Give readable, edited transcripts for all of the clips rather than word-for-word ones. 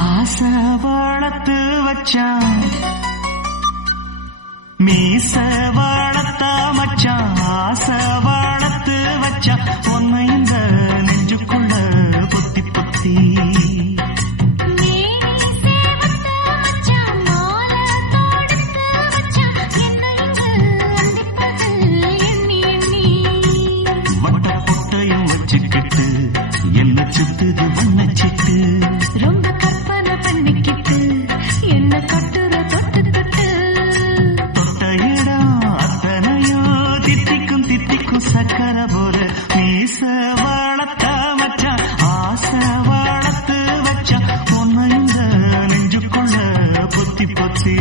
ஆசை வளர்த்து வச்சான் மீச வளர்த்த மச்சான் ஆசை வளர்த்து வச்சான் உன்னை இந்த நெஞ்சுக்குள்ள பொத்தி பொத்தி வட்ட பொட்டையும் வச்சுக்கிட்டு என்ன சுத்துது உன்னை சிட்டு ரொம்ப கற்பனை பண்ணிக்கிட்டு என்ன கட்டுற தொட்டு தொட்டு தொட்ட இடம் அத்தனையோ தித்திக்கும் தித்திக்கும் சக்கர போல மீச வளர்த்த மச்சான் ஆசை வளர்த்து வச்சான் உன்னை இந்த நெஞ்சுக்குள்ள பொத்தி பொத்தி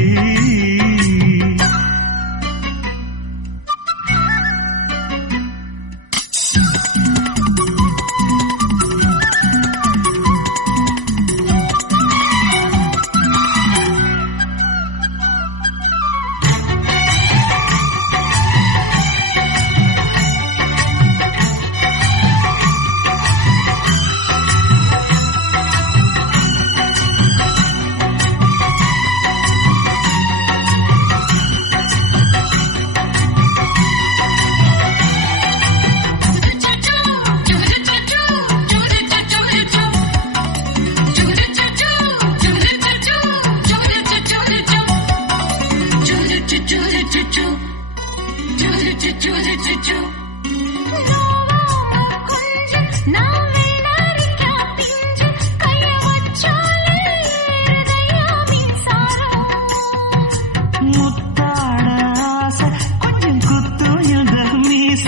முத்தாட ஆசை கொஞ்சம் குத்தும் இந்த மீச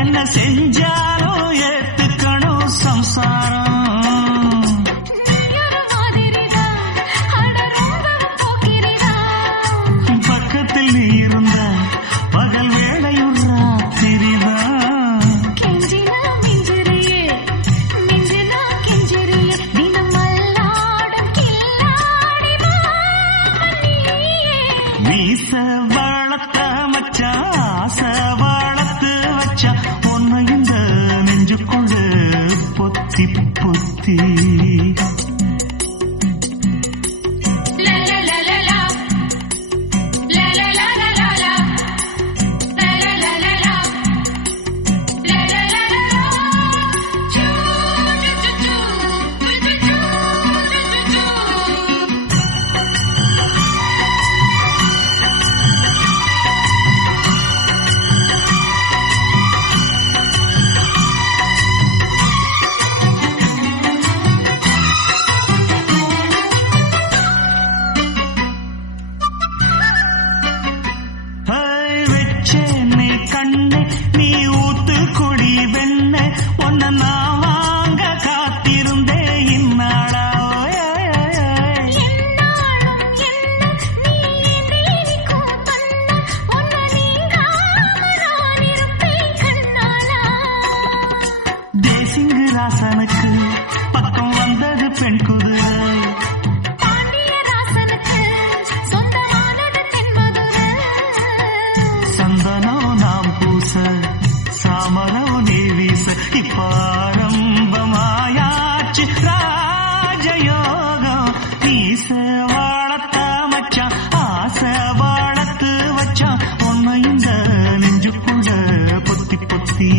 என்ன செஞ்சாலும் ஏத்துக்கணும் சம்சாரம் பக்கத்தில் நீ இருந்த பகல் வேளையும் ராத்திரிதான் மீச வளர்த்த மச்சான் ஆசை வளர்த்து வச்சா உன்னை இந்த நெஞ்சுக்குள்ள பொத்தி பொத்தி கண்ணே நீ ஊத்து குடி வெண்ண உன்னை நான் வாங்க காத்திருந்தே இந்நாளா தேசிங்கு ராசனுக்கு பக்கம் வந்தது பெண் குதிரை சந்தனம் நாம் பூச சாமரம் நீ வீச இப்பாரம்பமாயாச்சு ராஜயோகம் மீச வளர்த்த மச்சான் ஆசை வளர்த்து வச்சான் உன்னை இந்த நெஞ்சுக்குள்ள பொத்தி பொத்தி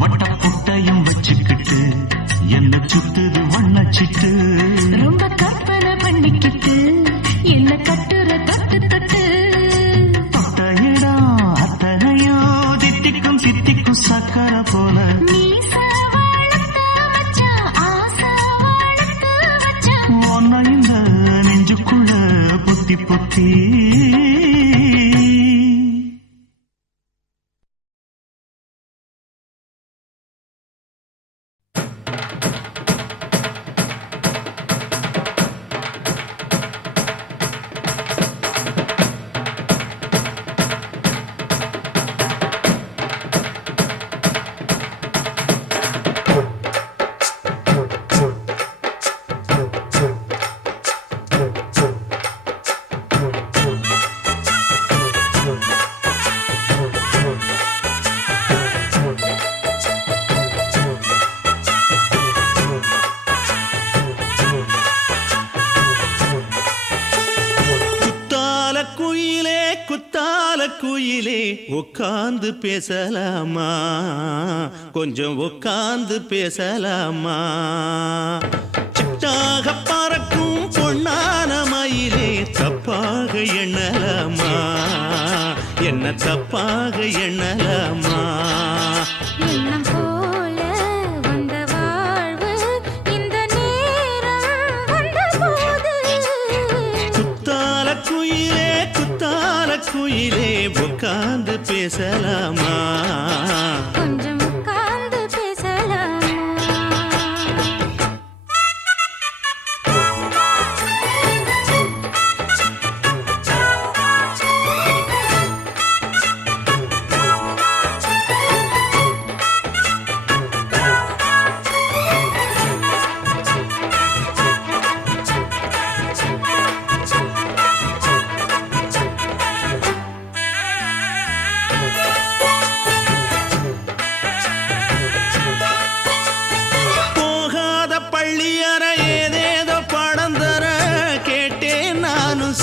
வட்ட பொட்டையும் வச்சுக்கிட்டு என்ன சுத்துது வண்ணச்சிட்டு ரொம்ப கற்பனை பண்ணிக்கிட்டு என்ன கட்டுற தொட்டு தொட்டு தொட்ட இடம் அத்தனையோ தித்திக்கும் தித்திக்கும் சக்கர போல மீச வளர்த்த மச்சான் ஆசை வளர்த்து வச்சான் உன்னை இந்த நெஞ்சுக்குள்ள பொத்தி பொத்தி குத்தால குயிலே உட்கார்ந்து பேசலாமா கொஞ்சம் உட்கார்ந்து பேசலாமா சிட்டாக பறக்கும் பொன்னான மயிலே தப்பாக எண்ணலாமா என்ன தப்பாக எண்ணலாமா எண்ணம் போல வந்த வாழ்வு இந்த நேரம் வந்தபோது குத்தால குயிலே உட்கார்ந்து பேசலாமா கொஞ்சம் உட்கார்ந்து பேசலாமா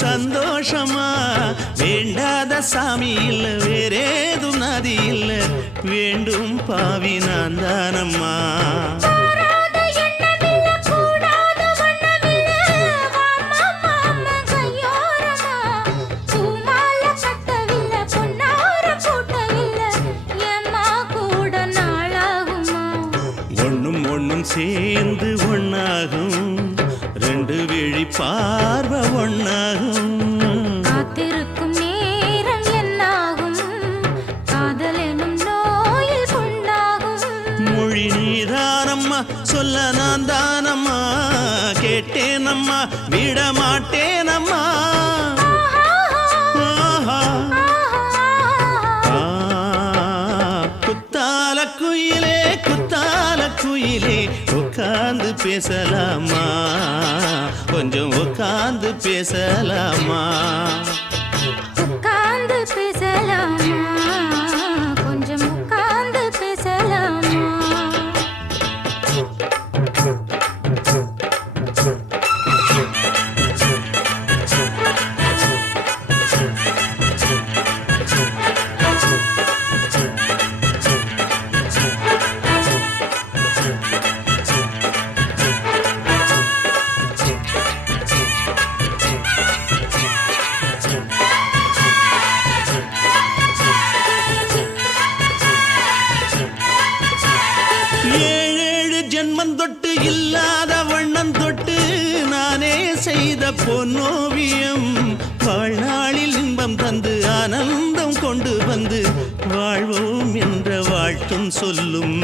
சந்தோஷமா வேண்டாத சாமி இல்ல வேறேதும் நதி இல்ல வேண்டும் பாவி நான் தானம்மா ஒண்ணும் ஒண்ணும் சேர்ந்து ஒன்னாகும் ரெண்டு விழி பார்வை ஒன்னாகும் காத்திருக்கும் நேரம் என்னாகும் காதல் எனும் நோயில் கொண்டாகும் மொழி நீதானம்மா சொல்ல நான் தானம்மா கேட்டேனம்மா விட மாட்டேனம்மா குத்தால குயிலே உட்கார்ந்து பேசலாமா கொஞ்சம் உட்கார்ந்து பேசலாமா உட்கார்ந்து பேசலாமா கொஞ்சம் உட்கார்ந்து பேசலாமா ஜென்மம் தொட்டு இல்லாத வண்ணம் தொட்டு நானே செய்த பொன்னோவியம் வாழ்நாளில் இன்பம் தந்து ஆனந்தம் கொண்டு வந்து வாழ்வோம் என்ற வாழ்த்தும் சொல்லும்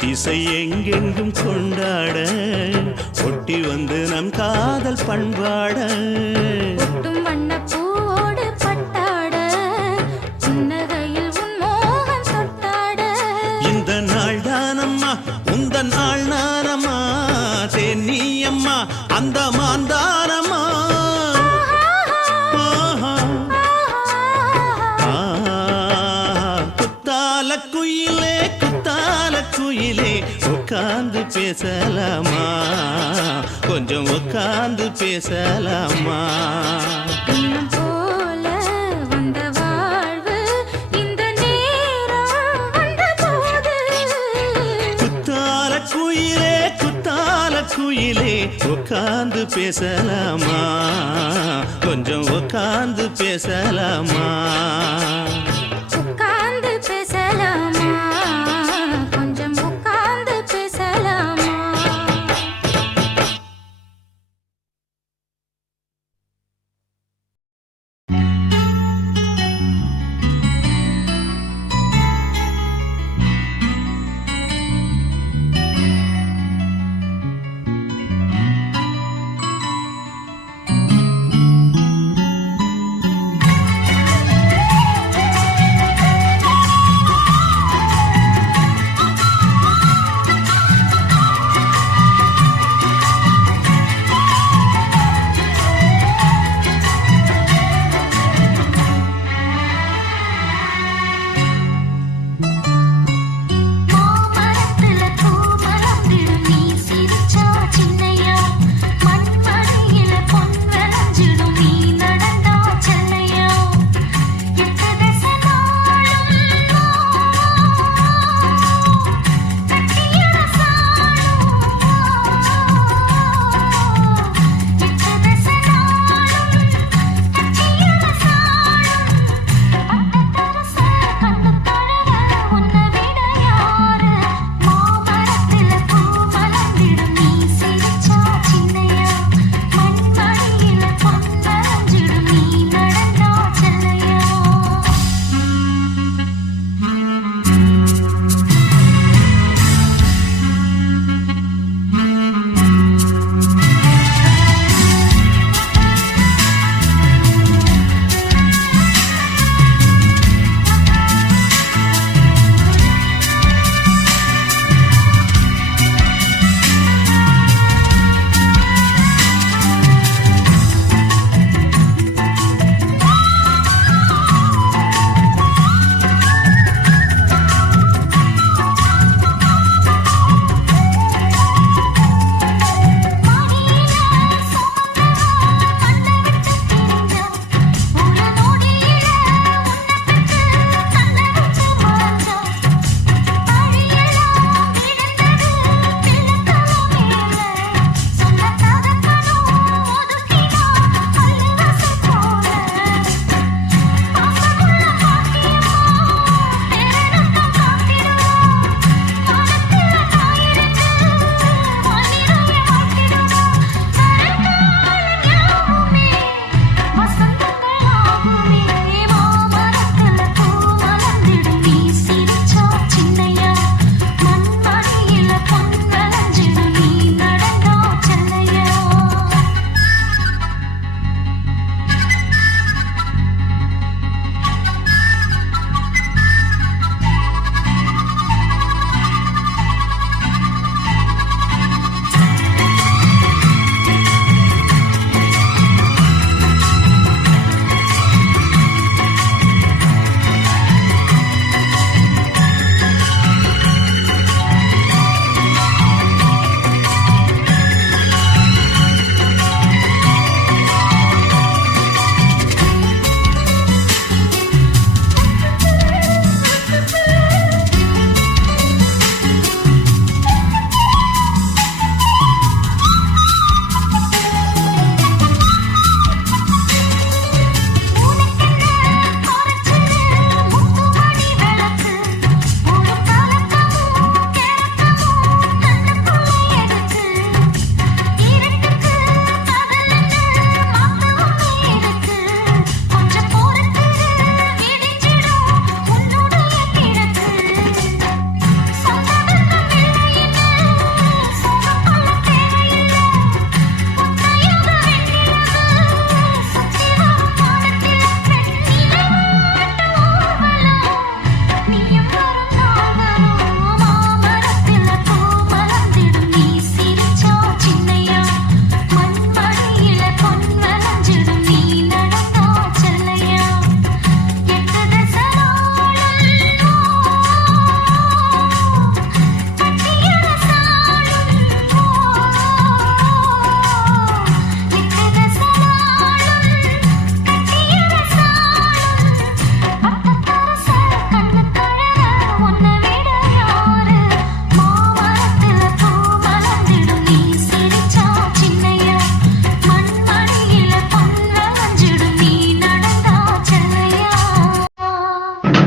திசை எங்கெங்கும் கொண்டாட ஒட்டி வந்து நம் காதல் பண்பாட வண்ணப்பூவோடு பட்டாட புன்னகையில் உன் மோகம் தொட்டாட இந்த நாள் தானம்மா உந்த நாள் நானம்மா தேனி அம்மா அந்த மாந்தானம்மா குயிலே உட்கார்ந்து பேசலாமா கொஞ்சம் உட்கார்ந்து பேசலாமா எண்ணம் போல வந்த வாழ்வு இந்த நேரம் வந்தபோது குத்தால குயிலே உட்கார்ந்து பேசலாமா கொஞ்சம் உட்கார்ந்து பேசலாமா